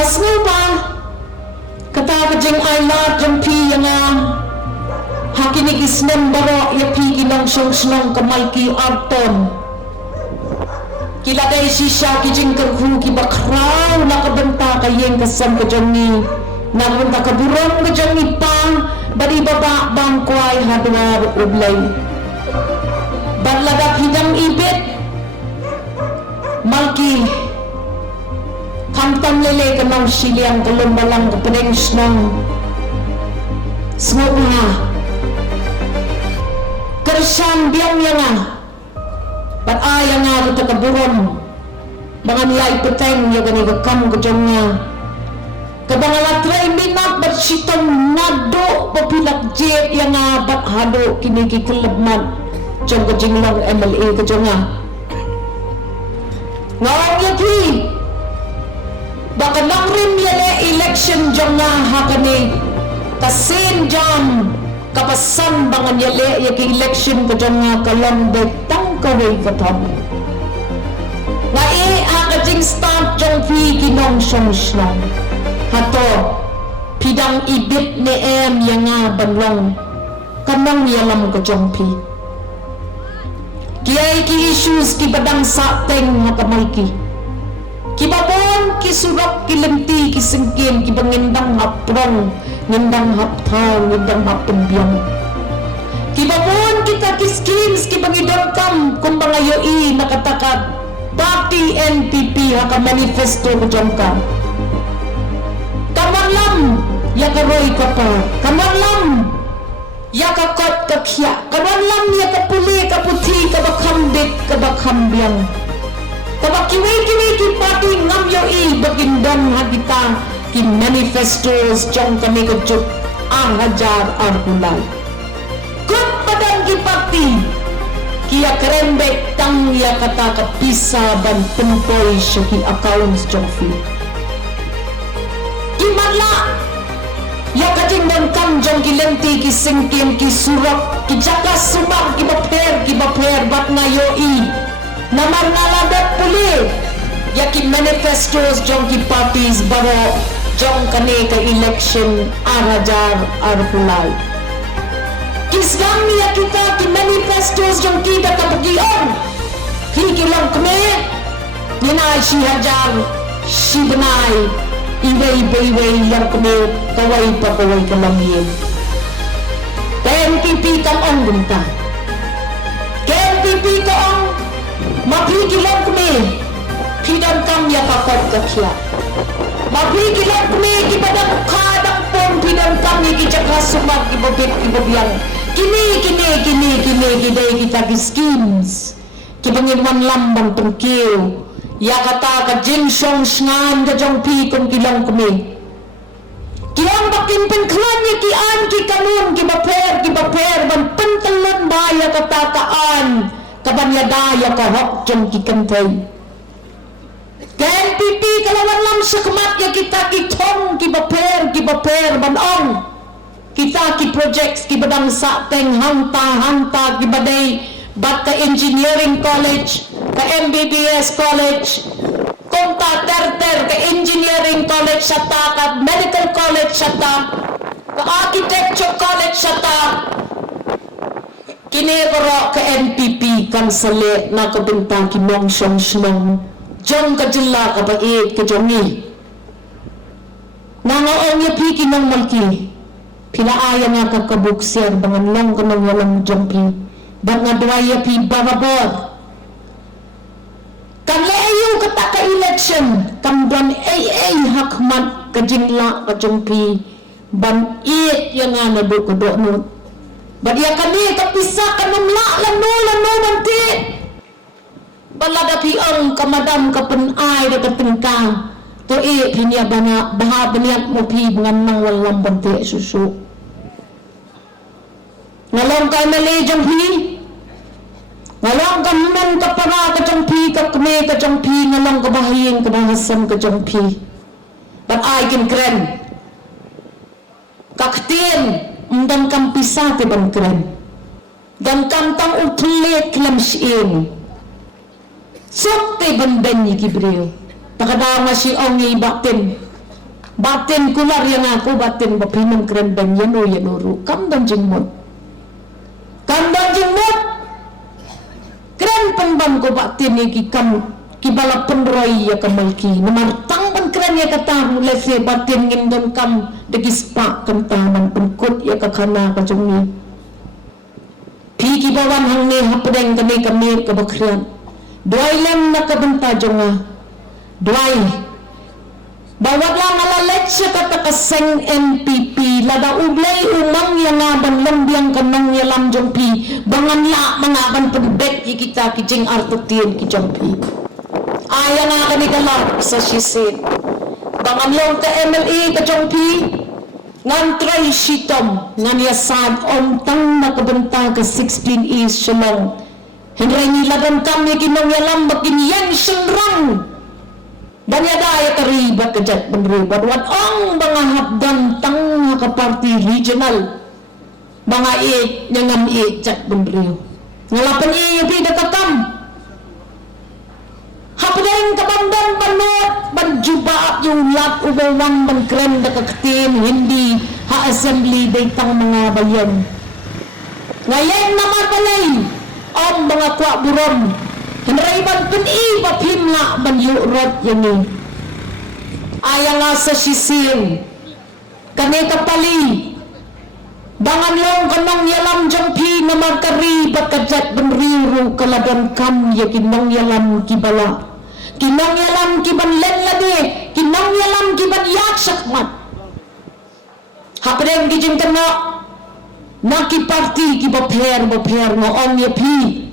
Mas ngupa kata kajing ayat jang pi yang hakinig isnem baro ya pi ginang syong kamalki arton kilagay siya kijing karhu kibakraw nakabanta kayeng kasam kajang ni nakabanta kaburong kajang ipang bari baba bangkway hadwar ublay barlagak hidang ibit malki kantang lele kanang siliang kalumbalang kapenengs ng semua nga kersan biang yang pat ayang nga rito kaburon mga nilay peteng yung ganigakam kajang nga kabangalatray minat bat sitong nado papilak jet yang nga bat hado kinikikalabman jang kajing lang MLA kajang nga ngawang yaki baka lang rin yale election jang nga hakani kasin jam kapasan bangan yale yaki election ka jang nga kalambe tangkaway katam nga hakajing start jang pi kinong syong hato pidang ibit ni yang nga banlong kanang yalam ka jang pi kiyay ki issues ki badang sa teng nga kamalki kibabon kisurok kilemti kisengkin kibangindang haprong ngindang haptang ngindang haptumbyang kibabon kita kiskins kibangidang kam kumbang ayoi nakatakat party NPP haka manifesto kujang ka kamarlam yakaroy kapa kamarlam yakakot kakya kamarlam yakapuli kaputi kabakambit kabakhambyang kabakiwi-kiwi ki pati ngam yoi bagindang hadita ki manifestos jang kami kejuk ang hajar ang kulay kut padang ki pati kia kerembek tang ya kata kapisa ban tempoy siya ki accounts jang fi ki madla ya kajingdan kam jang ki lenti ki singkin ki surak ki jakas sumak ki baper bat nga yoi namar ngaladat puli yaki manifestos jong ki parties baro jong kane ka election arajar arpulay kisgam niya kita ki manifestos jong kita kapagion kikilang kami ninay si hajar si benay iway yang kami kaway pa kaway kalamyin KNPP kang ong bunta KNPP kang mapigilan kami pidang kam ya kakot kakya mapigilan kami kibadang kadang pon pidang kami kijakas sumak kibabit kibabiyang kini kiday kita kiskins kibangilman lambang tungkiw ya kata ka jinsong sngan ka jong pi kung kilang kami kilang bakin penklan ya kian kikanun kibaper ban pentelun baya kata kaan kabanyadaya kahok jong kikantay KNPP kalawan lam sakmat ya kita kitong kibaper banong kita ki projects kibadang sa teng hanta kibaday batta engineering college ka MBBS college konta terter ka engineering college sata ka medical college sata ka architecture college sata kinebaro ka NPP kan sali na kabintang kinong syong jong kajila kabait ka jongi nangaong yapi kinong malki pinaaya nga kakabuksir bangan lang kanang walang jong pi bang nga duwaya pi bababor kan leayo kata ka election kamdan hakmat kajingla ka jong pi ban it yang nga nabukudo mo badia kami kapisa kanumla lano banti balada pi ang kamadam kapenay da katingkang to pinya bana baha baniat mo pi ngan nang walang banti susu ngalong ka mali jang pi ngalong ka man kapara ka jang pi ka kame ka jang pi ngalong ka bahayin ka bahasan ka jang pi but I can kren kaktin dan kam pisate ban kren dan kam tang utlet klam siin sokte bandan ni kibril takadaw nga si ongi baktin batin kular yang aku batin bapinang keren dan yanuru kam dan jengmut keren penban ko batin ni kibala penroy ya kamalki namar tangban keren ya kata mulai se batin ngindon kam degispa kam taman penkut ya kakana kajungi piki bawan hang ne hapdeng kami kamir kabakrian doai lem na kabenta jonga doai bawat lang alalet siya kata kaseng NPP lada ublay umang yang ngaban lambiang kanang yalam jompi bangan la mangaban pendek ikita kijing artutin ki jompi aya nga kani kalap sa sisin bangan long ka MLA ka jompi ngantray sitom ngan yasad ontang nakabenta ka 16 is shalong henry nilagan kami kinong yalam bakin yan siyang Banyada karibat kejat peneribat wat ang mga hapdan tang ka party regional mga nyangam jat peneriw ngalapan pida katam hapdan kabandan panot banjuba yung lat ubawang bangkren da kaktin hindi ha assembly day tang mga bayan ngayon naman palay ang mga kwa buron Henraiban pun papimla ban yurot yani aya nga sa sisin kani kapali bangan long kanong yalam jangpi na magkari bakajat benriru kalagan kam ya kinong yalam kibala kinong yalam kiban lenlade kinong yalam kiban yak sakmat hapdeng gijing kena naki party kibaper ngoong yapi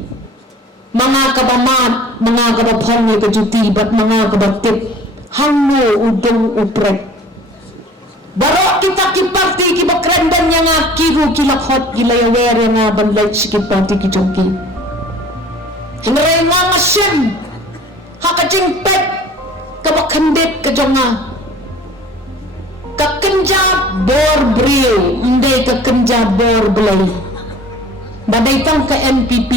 mga kabamat, mga kabapong yung kajuti, ba't mga kabatip, hango, udong, uprek. Baro kita kiparti, kibakrendan niya nga, kiru, kilakot, kilayawer, nga banlay, kiparti, kijongki. Hinray nga nga siyem, hakajing pet, kabakandit, kajong nga. Kakenja, bor, briw, hindi kakenja, bor, blay. Baday tang ka NPP,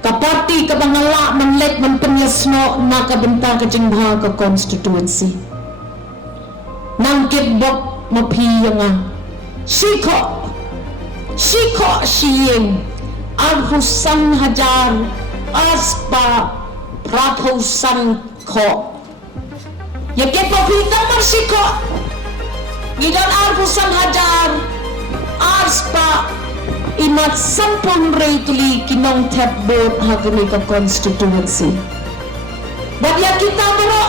kaparti kabangala manlet manpenyasno nakabenta kajingha ka constituency nangkit bok mapiya nga shiko shiyeng arhusan hajar aspa prapusan ko yakit papita marsiko gidan arhusan hajar aspa imat sampun raytuli kinong tepbot hagani ka constituency. Bagya kita bro,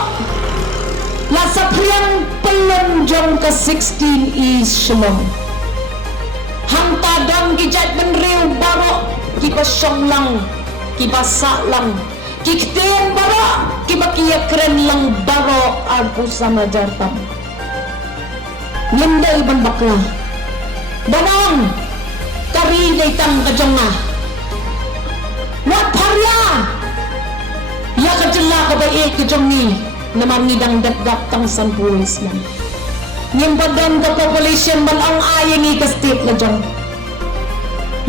lasa priyang pelonjong ka 16 is shalom. Hangtadang kijat benriw baro, kibasyong lang, kibasa lang, kikten baro, kibakiyakren lang baro, arpusan na jartam. Nginday ban bakla. Banang! Kari day tang kajong nga wat parya ya kajala kabae kajong ni naman ngidang datdak tang sanpul Islam ngin badan ka population ban ang ayang ni ka state na jong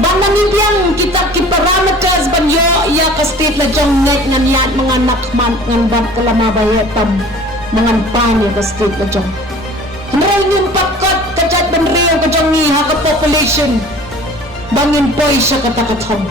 ban nangibyang kita kiparameters ban yo ya ka state na jong net ngan yat mga nakman ngan bat kalamabayatam mga pan ya ka state na jong henry ngin pakot kajat ban rio kajong ni ha ka population bangin poy siya katakatom